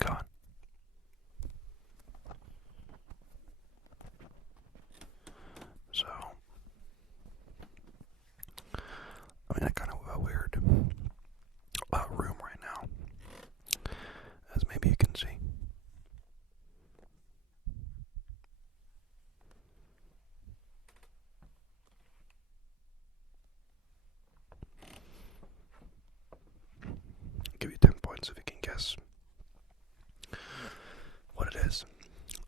it going? So, I'm in a kind of a weird room right now, as maybe you can see. I'll give you 10 points if you can guess what it is,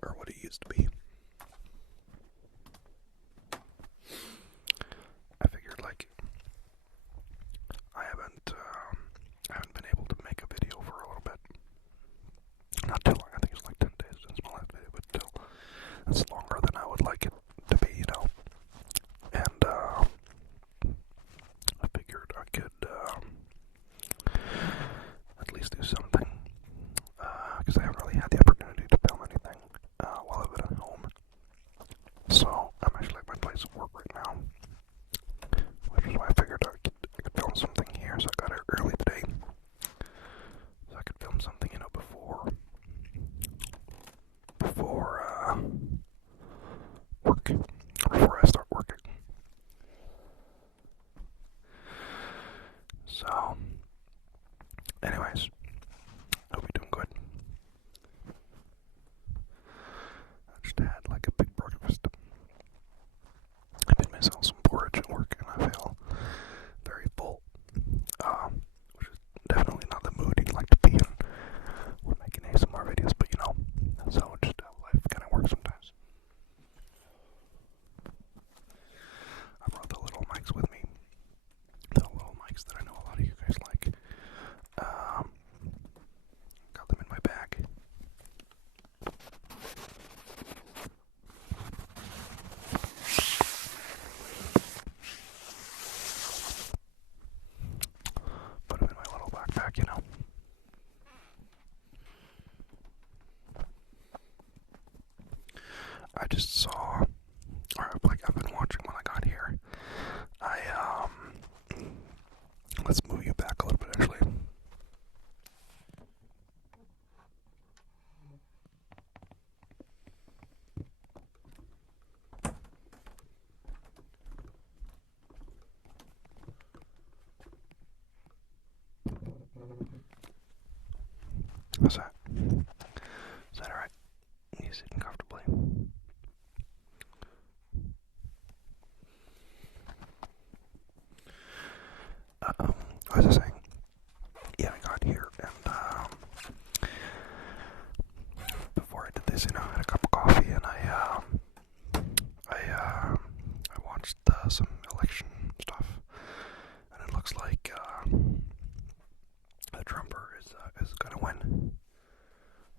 or what it used to be. I figured, like, I haven't been able to make a video for a little bit. Not too long. I think it's like 10 days since my last video, but still, that's longer than I would like it to be, you know. And I figured I could at least do something, because I haven't really had the opportunity to film anything while I've been at home. So I'm actually at my place of work right now, which is why I figured I could film something here. So I got here early today, so I could film something, you know, before work, before I start working. So, anyways, hope you're doing good. I just had like a big breakfast. I made myself some porridge at work, and I feel very full. Which is definitely not the mood you'd like to be in when making ASMR videos, but you know, that's how just how life kind of works sometimes. I brought the little mics with me. The little mics that I know a lot of you guys like. Got them in my bag. Put them in my little backpack, you know. I just saw, or like I've been watching when I got here. Let's move you back a little bit actually. How's that? Is that alright? You sitting comfortably? What was I saying? Yeah, I got here, and before I did this, you know, I had a cup of coffee, and I watched some election stuff, and it looks like the Trumper is gonna win,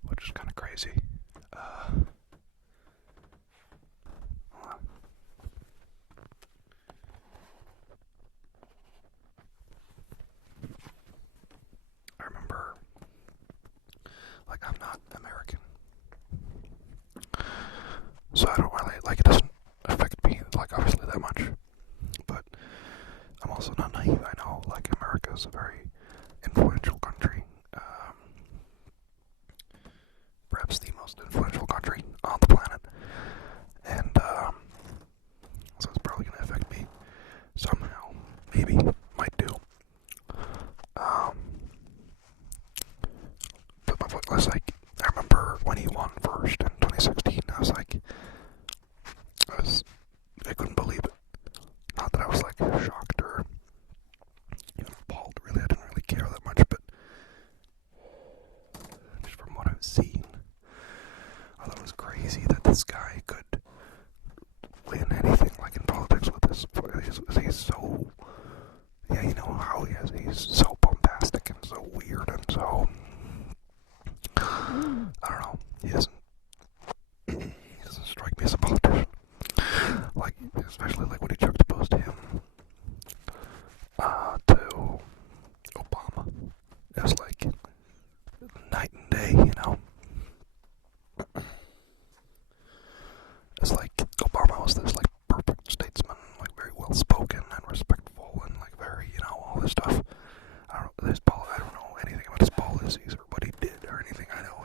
which is kind of crazy. Hold on. I remember, like, I'm not American, so I don't really, like, it doesn't affect me, like, obviously that much, but I'm also not naive. I know, like, America is a very influential country, perhaps the most influential country on the planet, and so it's probably going to affect me somehow, maybe, might do. But my foot was like, I remember when he won first in 2016, I couldn't believe it. Not that I was like shocked or even appalled, really. I didn't really care that much, but just from what I've seen, I thought it was crazy that this guy could win anything, like in politics with this. He's so, yeah, you know how he is. He's so bombastic and so weird and so, I don't know, he doesn't strike me as a politician. Like, especially like when he juxtaposed him to Obama. It was like night and day, you know. It's like Obama was this like perfect statesman, like very well spoken and respectful and like very, you know, all this stuff. I don't know anything about his policies or what he did or anything. I know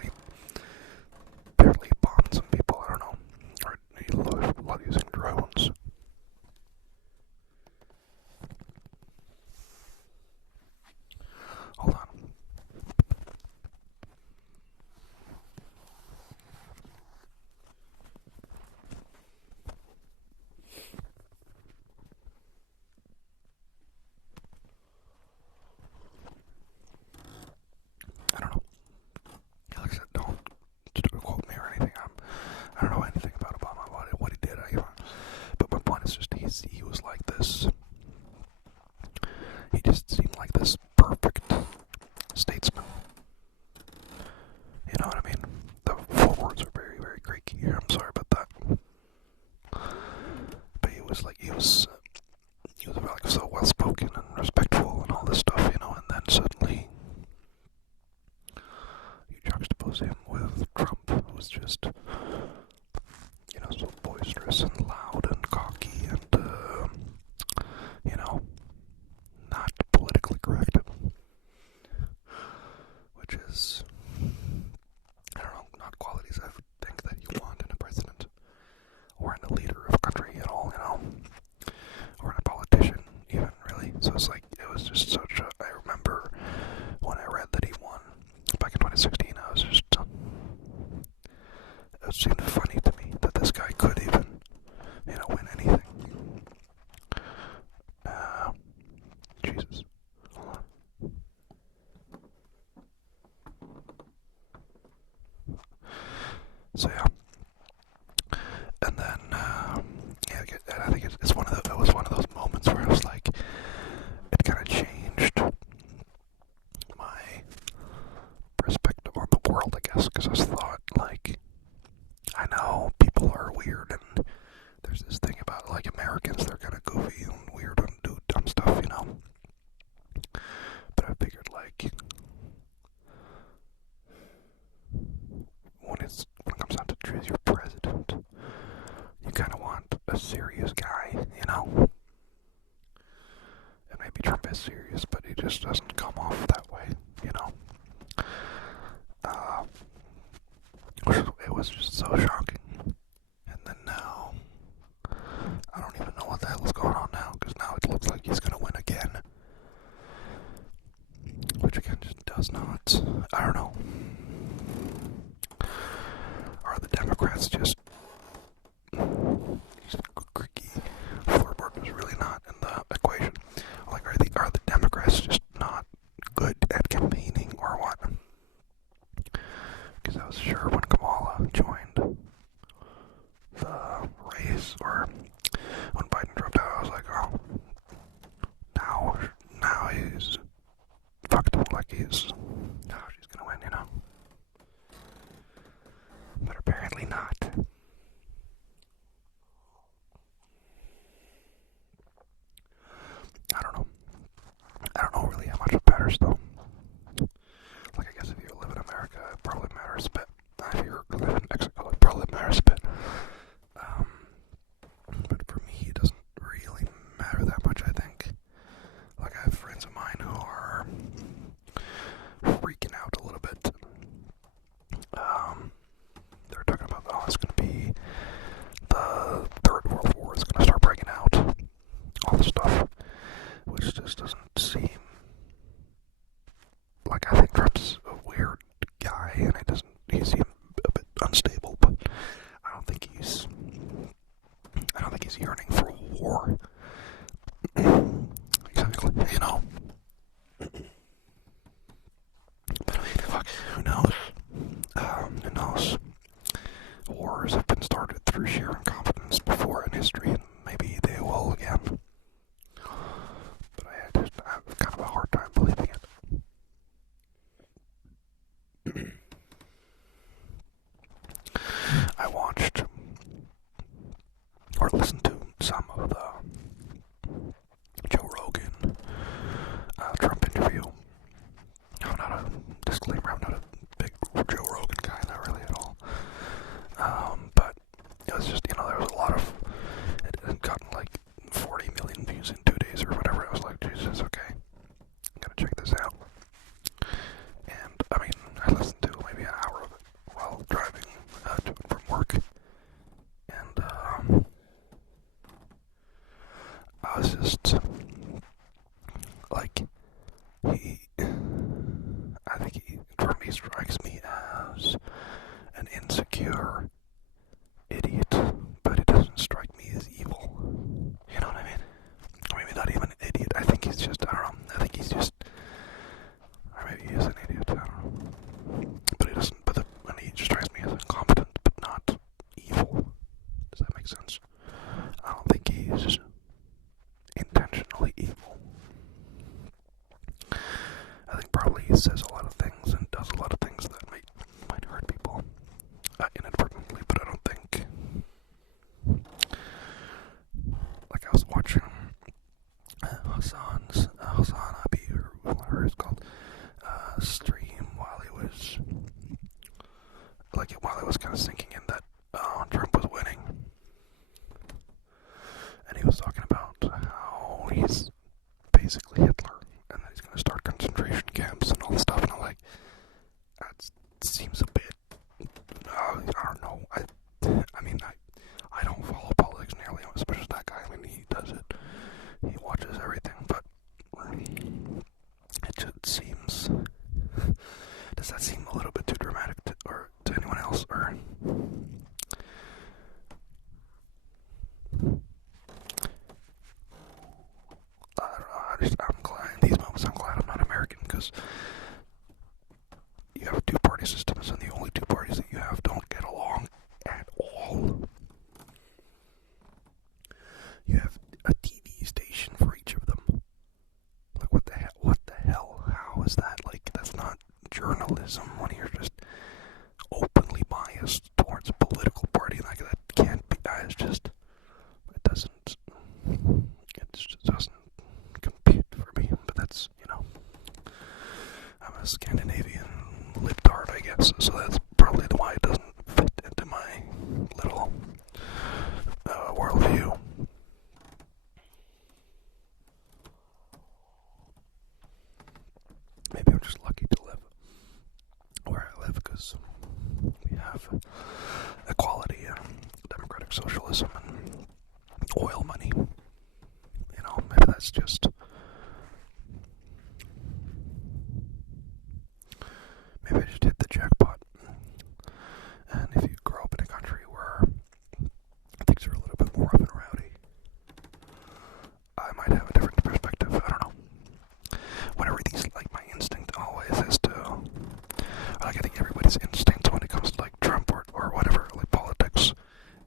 was him with Trump, who was just, so boisterous and loud and cocky and, not politically correct. Which is, I don't know, not qualities I would think that you want in a president or in a leader of a country at all, or in a politician even, really. So it's like, it was just such a, I remember when I read that he won back in 2016, I was just, it seemed funny to me that this guy could even, win anything. Jesus. Hold on. So yeah, and then and I think it's one of the, it was one of those moments where I was like, it kind of changed my perspective on the world, I guess, because I thought, like, I know people are weird, and there's this thing about, like, Americans, they're kind of goofy and weird and do dumb stuff, but I figured, like, when it comes down to choose your president, you kind of want a serious guy, And maybe Trump is serious, but he just doesn't come off that way, It was just so shocking. And then now, I don't even know what the hell is going on now, because now it looks like he's going to win again. Which again just does not, I don't know. Are the Democrats just creaky? Floorboard was really not in the equation. Like, are the Democrats just not good at campaigning, or what? Because I was sure when Kamala joined the race, or when Biden dropped out, I was like, oh, now he's fucked up, like she's gonna win, But apparently not. I don't know really how much it matters, though. Like, I guess if you live in America, it probably matters a bit. If you live in Mexico, it probably matters a bit. But for me, it doesn't really matter that much, I think. Like, I have friends of mine who are freaking out a little bit. They're talking about, oh, it's going to be the Third World War is going to start breaking out. All this stuff. Which just doesn't seem like, I think Trump's a weird guy, and he seems a bit unstable, but I don't think he's yearning for a war. Exactly, But I mean, fuck, who knows? Who knows? Wars have been started through sheer incompetence before in history, and maybe they will again. But I have kind of a hard time believing it. I watched or listened to some of the Joe Rogan Trump interview. I'm not a disclaimer, I'm not a big like while it was kind of sinking in that Trump was winning, and he was talking about how he's basically Hitler, and that he's going to start concentration camps and all this stuff, and I'm like, that seems a bit, I don't know, I mean, I don't follow politics nearly as much as that guy. I mean, he does it, he watches everything, but it just seems, does that seem a little bit too dramatic to anyone else, or? I don't know, I'm glad, in these moments I'm glad I'm not American, because you have two-party systems, and the only two parties that you have don't get along at all. You have a TV station for each of them. Like, what the hell, how is that? Like, that's not journalism when you're just openly biased towards a political party. Like, that can't be, it just doesn't compute for me, but that's, I'm a Scandinavian libtard, I guess, so that's probably why it doesn't fit into my little worldview. Maybe I'm just lucky to live where I live, because we have equality and democratic socialism and oil money. Maybe that's just, maybe I just hit the jackpot. And if you grow up in a country where things are a little bit more rough and rowdy, I might have a different perspective. I don't know. Whenever like, my instinct always is to, like, I think everybody's instinct when it comes to, like, Trump or whatever, like, politics,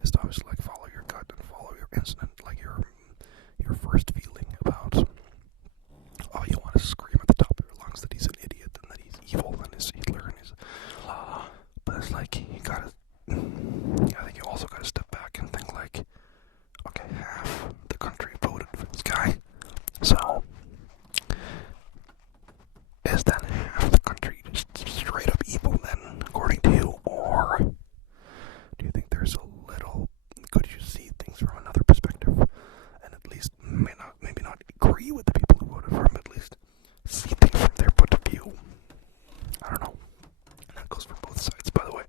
is to always, like, follow your gut and follow your instinct, like, your first feeling about, oh, you want to scream at the top of your lungs that he's an idiot and that he's evil and he's Hitler and he's, but it's like, I think you also gotta step back and think, like, okay, half the country voted for this guy, so is that half the country just straight up evil then, according to you, or do you think there's a little, could you see things from another perspective, and at least maybe not agree with the people who voted for him, but at least see things from their point of view? I don't know. And that goes for both sides, by the way.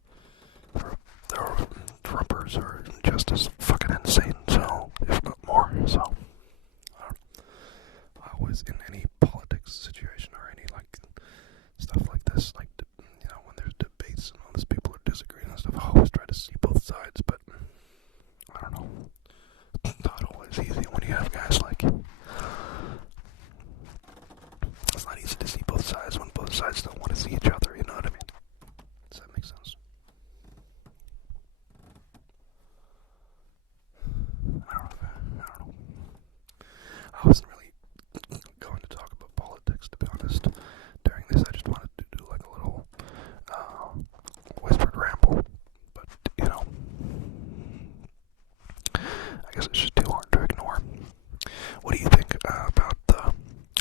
The Trumpers are just as fucking insane, so, if not more, so, I don't know. I always, in any politics situation or any, like, stuff like this, like, when there's debates and all these people are disagreeing and stuff, I always try to see both sides, but, I don't know. It's not always easy when you have guys like, it's not easy to see both sides when both sides don't want to see each other, you know what I mean? Does that make sense? I don't know. I wasn't really going to talk about politics, to be honest. During this, I just wanted to do like a little whispered ramble, but I guess it's just too hard to ignore. What do you think about the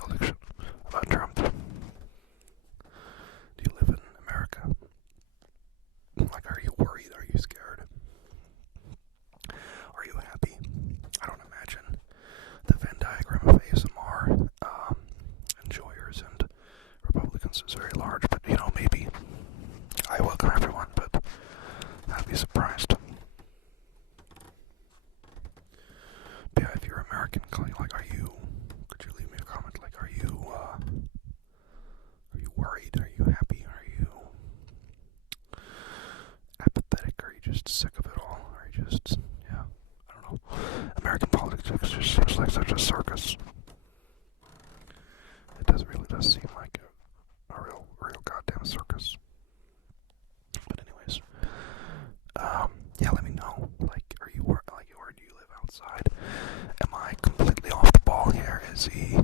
election, about Trump? Do you live in America? Like, are you worried? Are you scared? Are you happy? I don't imagine the Venn diagram of ASMR enjoyers and Republicans is very large, but maybe. I welcome everyone, but I'd be surprised. But yeah, if you're American, like, could you leave me a comment, like, are you worried? Are you happy? Are you apathetic? Are you just sick of it all? Are you just, I don't know. American politics just seems like such a circus. It really does seem like a real goddamn circus. But anyways, let me know. Like, are you worried? Like, or do you live outside? Am I completely off the ball here? Is he